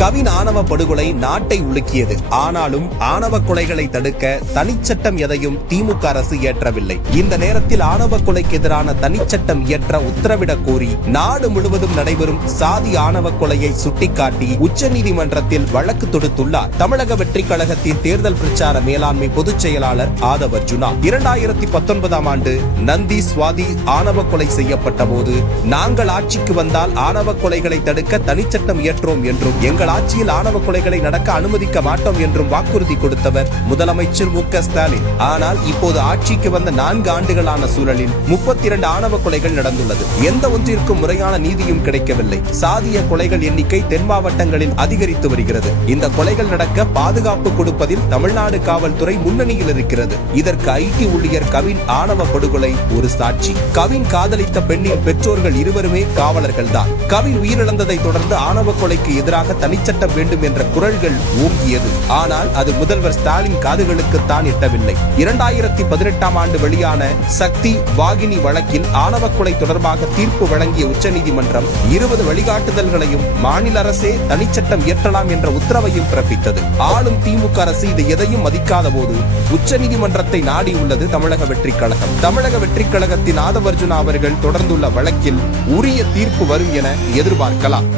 கவின் ஆணவ படுகொலை நாட்டை உலுக்கியது. ஆனாலும் ஆணவ கொலைகளை தடுக்க தனிச்சட்டம் எதையும் திமுக அரசு இயற்றவில்லை. இந்த நேரத்தில் ஆணவ கொலைக்கு எதிரான தனிச்சட்டம் இயற்ற உத்தரவிடக் கோரி நாடு முழுவதும் நடைபெறும் சாதி ஆணவ கொலையை சுட்டிக்காட்டி உச்சநீதிமன்றத்தில் வழக்கு தொடுத்துள்ளார் தமிழக வெற்றி கழகத்தின் தேர்தல் பிரச்சார மேலாண்மை பொதுச் செயலாளர் ஆதவ் அர்ஜுனா. 2019 ஆண்டு நந்தி சுவாதி ஆணவ கொலை செய்யப்பட்ட போது நாங்கள் ஆட்சிக்கு வந்தால் ஆணவ கொலைகளை தடுக்க தனிச்சட்டம் இயற்றோம் என்றும் எங்கள் ஆட்சியில் ஆணவ கொலைகளை நடக்க அனுமதிக்க மாட்டோம் என்றும் வாக்குறுதி கொடுத்தவர் முதலமைச்சர் மு.க. ஸ்டாலின். ஆனால் இப்போது ஆட்சிக்கு வந்த 4 ஆண்டுகளான சூழலில் 32 ஆணவ கொலைகள் நடந்துள்ளது. எந்த ஒன்றிற்கும் முறையான நீதியும் கிடைக்கவில்லை. சாதிய கொலைகள் எண்ணிக்கை தென் மாவட்டங்களில் அதிகரித்து வருகிறது. இந்த கொலைகள் நடக்க பாதுகாப்பு கொடுப்பதில் தமிழ்நாடு காவல்துறை முன்னணியில் இருக்கிறது. இதற்கு ஐடி ஊழியர் கவின் ஆணவ படுகொலை ஒரு சாட்சி. கவின் காதலித்த பெண்ணின் பெற்றோர்கள் இருவருமே காவலர்கள் தான். கவின் உயிரிழந்ததை தொடர்ந்து ஆணவ கொலைக்கு எதிராக தனிச்சட்டம் வேண்டும் என்ற குரல்கள் ஓங்கியது. ஆனால் அது முதல்வர் ஸ்டாலின் காதுகளுக்கு தான் எட்டவில்லை. 2018 ஆண்டு வெளியான சக்தி வாகினி வழக்கில் ஆணவ கொலை தொடர்பாக தீர்ப்பு வழங்கிய உச்சநீதிமன்றம் 20 வழிகாட்டுதல்களையும் மாநில அரசே தனிச்சட்டம் இயற்றலாம் என்ற உத்தரவையும் பிறப்பித்தது. ஆளும் திமுக அரசு இதை எதையும் மதிக்காத போது உச்சநீதிமன்றத்தை நாடியுள்ளது தமிழக வெற்றி கழகம். தமிழக வெற்றி கழகத்தின் ஆதவ் அர்ஜுனா அவர்கள் தொடர்ந்துள்ள வழக்கில் உரிய தீர்ப்பு வரும் என எதிர்பார்க்கலாம்.